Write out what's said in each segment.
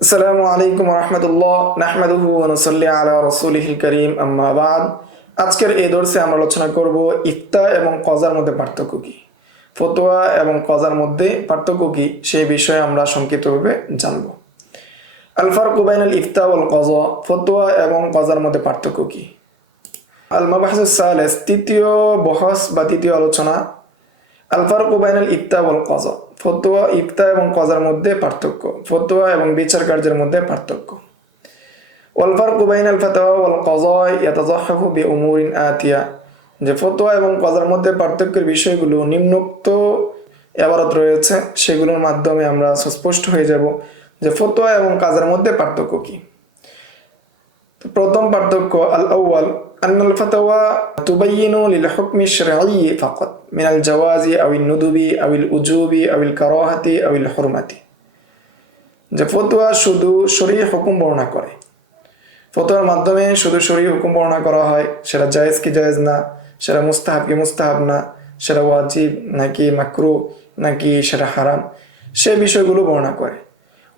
আসসালামু আলাইকুম রহমতুল্লাহ নাহমাদুহু ওয়া নুসাল্লি আলা রাসূলিহিল কারীম আম্মা বাদ। আজকের এই দর্সে আমরা আলোচনা করব ইফতা এবং কযার মধ্যে পার্থক্য কি, ফতোয়া এবং কযার মধ্যে পার্থক্য কি সেই বিষয়ে আমরা সংক্ষিপ্তভাবে জানব। আল ফারকু বাইনাল ইফতা ওয়াল কযা, ফতোয়া এবং কযার মধ্যে পার্থক্য কি। আল মাবাহসুস সালিস, তৃতীয় বহস বা তৃতীয় আলোচনা। আল ফারকু বাইনাল ইফতা ওয়াল কযা, ফতোয়া, ইফতা এবং কযার মধ্যে পার্থক্য, ফতোয়া এবং বিচার কার্যের মধ্যে পার্থক্য। ওয়াল ফারকু বাইনাল ফাতাওয়া ওয়াল কযা ইয়াতাযাহহাহু বিউমুরিন আতিয়া, যে ফতোয়া এবং কযার মধ্যে পার্থক্যের বিষয়গুলো নিম্নোক্ত ইবারত রয়েছে, সেগুলোর মাধ্যমে আমরা সুস্পষ্ট হয়ে যাব যে ফতোয়া এবং কযার মধ্যে পার্থক্য কি। প্রথম পার্থক্য, আল আউয়াল আন্নাল ফাতাওয়া তুবাইয়িনু লিল হুকমি শারঈ ফাকাত মিনাল জাওয়াজি আউল নুদুবি আউল উজুবি আউল কারাহাতি আউল হুরমাতি, যে ফতোয়া শুধু শরঈ হুকুম বর্ণনা করে। ফতোয়ার মাধ্যমে শুধু শরঈ হুকুম বর্ণনা করা হয়, সেটা জায়েজ কি জায়েজ না, সেটা মুস্তাহাব কি মুস্তাহাব না, সেটা ওয়াজিব নাকি মাকরুহ নাকি সেটা হারাম, সে বিষয়গুলো বর্ণনা করে।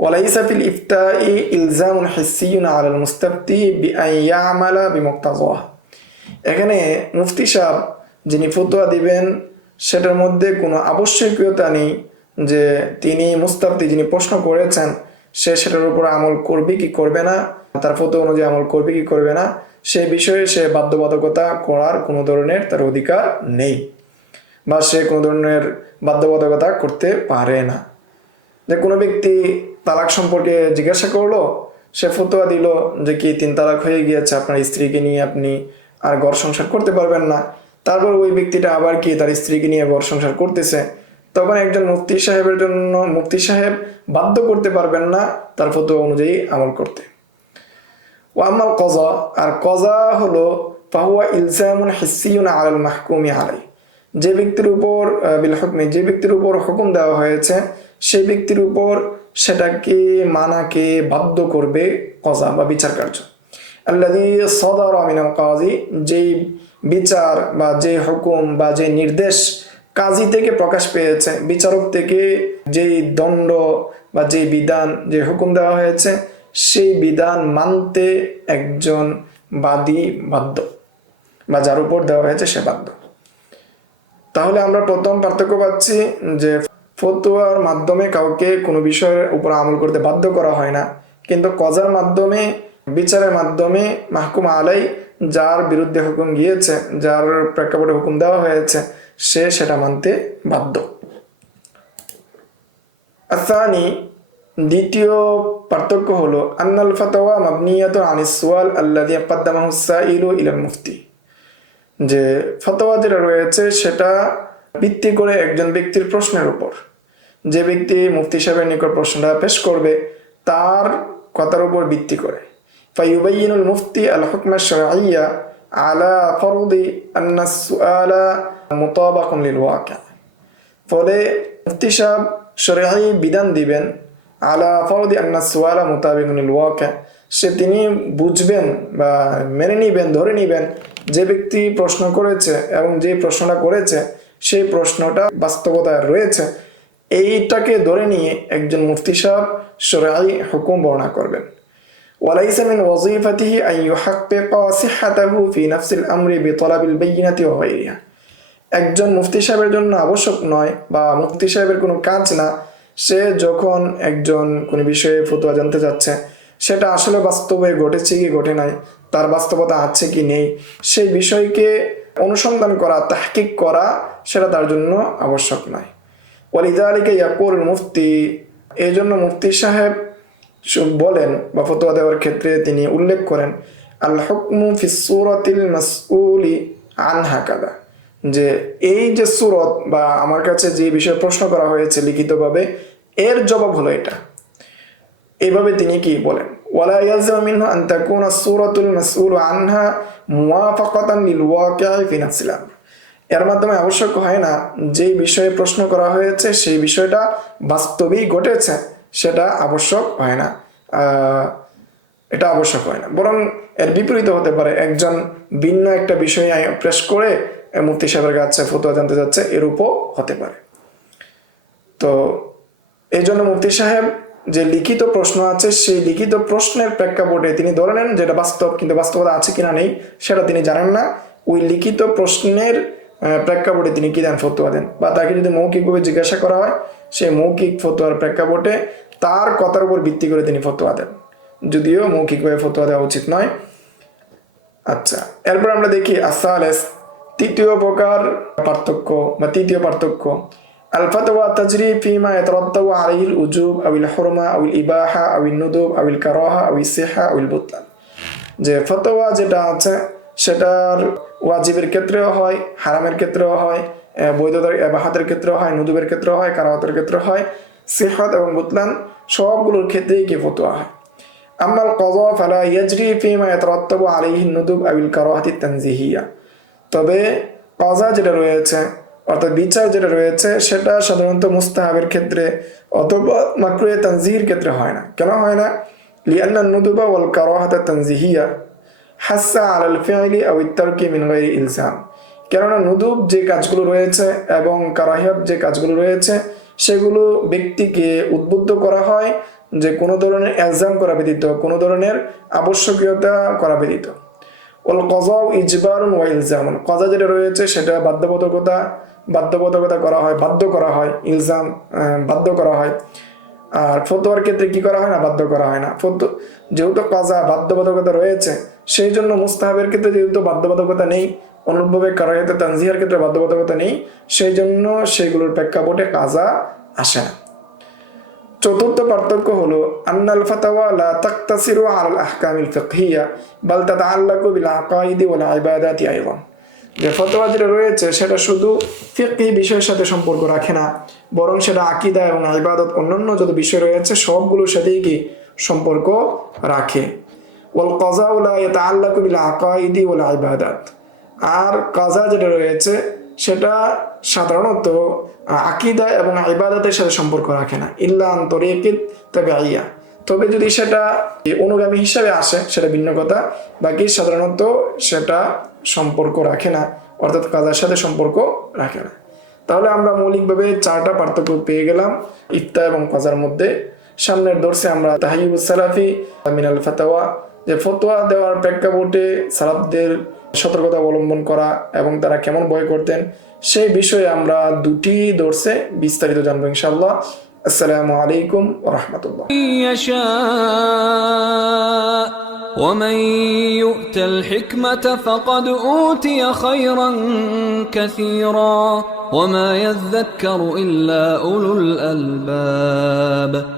ওয়ালাইসা ফিল ইফতাই ইলজামুন হিসসিয়ুন আলাল মুস্তাফতি বিআন ইয়ামালা বিমুক্তাযাহ, এখানে মুফতি সাহেব যিনি ফতোয়া দিবেন সেটার মধ্যে কোনো আবশ্যকীয়তা নেই যে তিনি মুস্তাফতি যিনি প্রশ্ন করেছেন সে সেটার উপর আমল করবে কি করবে না, তার ফতোয়া অনুযায়ী আমল করবে কি করবে না, সে বিষয়ে সে বাধ্যবাধকতা করার কোনো ধরনের তার অধিকার নেই, বা সে কোনো ধরনের বাধ্যবাধকতা করতে পারে না। যে কোনো ব্যক্তি তালাক সম্পর্কে জিজ্ঞাসা করলো, সে ফতোয়া দিল যে কি 3 তালাক হয়ে গিয়েছে, আপনার স্ত্রীকে নিয়ে আপনি আর ঘর সংসার করতে পারবেন না, তারপর ওই ব্যক্তিটা আবার কি তার স্ত্রীকে নিয়ে ঘর সংসার করতেছে, তখন একজন মুফতি সাহেবের জন্য মুফতি সাহেব বাধ্য করতে পারবেন না তার ফতোয়া অনুযায়ী আমল করতে। ওয়ামাল কযা, আর কযা হলো ফাহুয়া ইলজামুন হিসসিয়ুন আলাল মাহকুমি আলাই, যে ব্যক্তির উপর বিল হুকমি, যে ব্যক্তির উপর হুকুম দেওয়া হয়েছে সেই ব্যক্তির উপর সেটাকে মানাকে বাধ্য করবে কযা বা বিচার কার্য। আল্লাযী সাদারা মিনাল কাযী, যেই বিচার বা যে হুকুম বা যে নির্দেশ কাজী থেকে প্রকাশ পেয়েছে, বিচারক থেকে যেই দণ্ড বা যে বিধান যে হুকুম দেওয়া হয়েছে সেই বিধান মানতে একজন বাদী বাধ্য, বা যার উপর দেওয়া হয়েছে সে বাধ্য। তাহলে আমরা প্রথম পার্থক্য পাচ্ছি যে ফতোয়ার মাধ্যমে কাউকে কোনো বিষয়ের উপর আমল করতে বাধ্য করা হয় না, কিন্তু কযার মাধ্যমে, বিচারের মাধ্যমে মাহকুম আলাই, যার বিরুদ্ধে হুকুম গিয়েছে, যার প্রেক্ষাপটে হুকুম দেওয়া হয়েছে সে সেটা মানতে বাধ্য। আসানি, দ্বিতীয় পার্থক্য হলো আন্নাল ফাতাওয়া মাবনিয়াতুন আনিস সুয়াল আল্লাযী ক্বাদ্দামাহু সাইলু ইলাল মুফতি, যে ফতোয়া যেটা রয়েছে সেটা ভিত্তি করে একজন ব্যক্তির প্রশ্নের উপর, যে ব্যক্তি মুফতি সাহেবের নিকট প্রশ্নটা পেশ করবে তার কথার উপর ভিত্তি করে। ফায়ুবাইয়িনুল মুফতি আল হুকমা শারঈয়া আলা ফরদি আন্না সুআলা মুতাবাকুন লিল ওয়াকি, ফলে মুফতি সাহেব শরঈ বিধান দিবেন আলা ফরদি আন্না সুআলা মুতাবাকুন লিল ওয়াকি, সে তিনি বুঝবেন বা মেনে নিবেন, ধরে নিবেন যে ব্যক্তি প্রশ্ন করেছে এবং যে প্রশ্নটা করেছে সেই প্রশ্নটা বাস্তবতায় রয়েছে, এইটাকে ধরে নিয়ে একজন মুফতি সাহেব শরঈ হুকুম বর্ণনা করবেন। ওয়ালাইসা মিন ওয়াজিফাতিহি আন ইউহাক্কিকা সিহহাতাহু ফি নাফসিল আমরি বিতলাবিল বায়িনাতি ওয়া গায়রিহা, একজন মুফতি সাহেবের জন্য আবশ্যক নয় বা মুফতি সাহেবের কোনো কাজ না, সে যখন একজন কোনো বিষয়ে ফতোয়া জানতে যাচ্ছে সেটা আসলে বাস্তবে ঘটেছে কি ঘটে নাই, তার বাস্তবতা আছে কি নেই, সেই বিষয়কে অনুসন্ধান করা, তাহকিক করা, সেটা তার জন্য আবশ্যক নয়। ওয়ালিযালিকা ইয়াকুল মুফতি, এই জন্য মুফতি সাহেব বলেন বা ফতোয়া দেওয়ার ক্ষেত্রে তিনি উল্লেখ করেন আল হুকমু ফিস সূরাতিল মাসউলি আনহা কাযা, যে এই যে সূরত বা আমার কাছে যে বিষয়ে প্রশ্ন করা হয়েছে লিখিতভাবে, এর জবাব হলো এটা। এইভাবে তিনি কি বলেন, ওয়ালা ইয়ালজামু মিনহু আন তাকুনা সূরাতুল মাসউলু আনহা মুওয়াফাকাতান লিল ওয়াকি'i ফি নাফসিল আমর, এর মাধ্যমে আবশ্যক হয় না যে বিষয়ে প্রশ্ন করা হয়েছে সেই বিষয়টা বাস্তবেই ঘটেছে, সেটা আবশ্যক হয় না, এটা আবশ্যক হয় না, বরং এর বিপরীত হতে পারে। একজন ভিন্ন একটা বিষয় পেশ করে মুফতি সাহেবের কাছে ফতোয়া জানতে যাচ্ছে, এরূপও হতে পারে। তো এই জন্য মুফতি সাহেব যে লিখিত প্রশ্ন আছে সেই লিখিত প্রশ্নের প্রেক্ষাপটে তিনি ধরে নেন যেটা বাস্তব, কিন্তু বাস্তবতা আছে কিনা নেই সেটা তিনি জানেন না, ওই লিখিত প্রশ্নের প্রেক্ষাপটে তিনি কি দেন, ফতোয়া দেন। বা তাকে যদি মৌখিকভাবে জিজ্ঞাসা করা হয় সেই মৌখিক ফতোয়ার প্রেক্ষাপটে তার কথার উপর ভিত্তি করে তিনি ফতোয়া দেন, যদিও মৌখিকভাবে ফতোয়া দেওয়া উচিত নয়। আচ্ছা, এরপর আমরা দেখি আসালেস, তৃতীয় প্রকার পার্থক্য বা তৃতীয় পার্থক্য, আল ফাতওয়া তাজরি ফিমা ইয়াতারাত্তাবু আলাইহিল উজুব আউল হুরমা আউল ইবাহা আউল নুদুব আউল কারাহা আউল সিহা আউল বুতলান। যে ফতোয়া যেটা আছে সেটার ওয়াজিবের ক্ষেত্রেও হয়, হারামের ক্ষেত্রেও হয়, বৈধতার ইবাহাতের ক্ষেত্রেও হয়, নুদুবের ক্ষেত্রেও হয়, কারাহতের ক্ষেত্রে হয়, সিহহাত এবং বুতলান সবগুলোর ক্ষেত্রেই কি ফতোয়া হয়। আম্মাল কাযা ফালা ইয়াজরি ফিমা ইয়াতারাত্তাবু আলাইহি নুদুব আউল কারাহাতি তানজিহিয়া। তবে কাযা যেটা রয়েছে অর্থাৎ বিচার যেটা রয়েছে সেটা সাধারণত মুস্তাহাবের ক্ষেত্রে অথবা মাকরুহে তানজিহির ক্ষেত্রে হয় না। কেন হয় না? লিআন্না নুদুবা ওয়াল কারাহাতা তানজিহিয়া হাসা আলাল ফি'লি আও ইত্তারকি মিন গায়রি ইলজাম। কেননা নুদুব যে কাজগুলো রয়েছে এবং কারাহিয়ত যে কাজগুলো রয়েছে সেগুলো ব্যক্তিকে উদ্বুদ্ধ করা হয় যে কোনো ধরনের ইলজাম করা ব্যতীত, কোনো ধরনের আবশ্যকীয়তা করা ব্যতীত। ওয়াল কাযাউ ইজবারুন ওয়া ইলজামুন, কাযা যেটা রয়েছে সেটা বাধ্যবাধকতা করা হয়, বাধ্য করা হয়, ইলজাম বাধ্য করা হয়। আর ফতোয়ার ক্ষেত্রে কি করা হয় না, বাধ্য করা হয় না। যেহেতু কাযা বাধ্যবাধকতা রয়েছে সেই জন্য মুস্তাহাবের ক্ষেত্রে যেহেতু বাধ্যবাধকতা নেই, অনুরূপভাবে কারাহিয়ত তানজিহের ক্ষেত্রে বাধ্যবাধকতা নেই, সেই জন্য সেগুলোর প্রেক্ষাপটে কাযা আসে না। চতুর্থ পার্থক্য হলো আন্নাল ফাতাওয়া লা তাকতাসিরু আলাল আহকামিল ফিকহিয়া বাল তাতাআল্লাকু বিল আকাইদি ওয়াল ইবাদাতি আইদান। যে ফতোয়া যেটা রয়েছে সেটা শুধু ফিকহি বিষয়ের সাথে সম্পর্ক রাখে না, বরং সেটা আকীদা এবং ইবাদত অন্যান্য যত বিষয় রয়েছে সবগুলোর সাথেই কি সম্পর্ক রাখে। ওয়াল কাযাউ লা ইয়াতাআল্লাকু বিল আকাইদি ওয়াল ইবাদাত। আর কাযা যেটা রয়েছে সেটা সাধারণত আকীদা এবং ইবাদতের সাথে সম্পর্ক রাখে না, ইল্লা আন তরিকিত তাবিইয়া। তবে যদি সেটা অনুগামী হিসাবে আসে সেটা ভিন্ন কথা, বাকি সাধারণত সেটা সম্পর্ক রাখে না, অর্থাৎ কাযার সাথে সম্পর্ক রাখে না। তাহলে আমরা মৌলিকভাবে চারটা পার্থক্য পেয়ে গেলাম ইফতা এবং কাযার মধ্যে। সামনের দর্সে আমরা তাহয়্যুবুস সালাফি মিনাল ফাতাওয়া, যে ফতোয়া দেওয়ার প্রেক্ষাপটে সালাফদের সতর্কতা অবলম্বন করা এবং তারা কেমন ভয় করতেন সেই বিষয়ে আমরা দুটি দর্সে বিস্তারিত জানবো ইনশাআল্লাহ। আসসালামু আলাইকুম ওয়া রাহমাতুল্লাহ। ومن يؤت الحكمة فقد أوتي خيرا كثيرا وما يذكر إلا أولو الألباب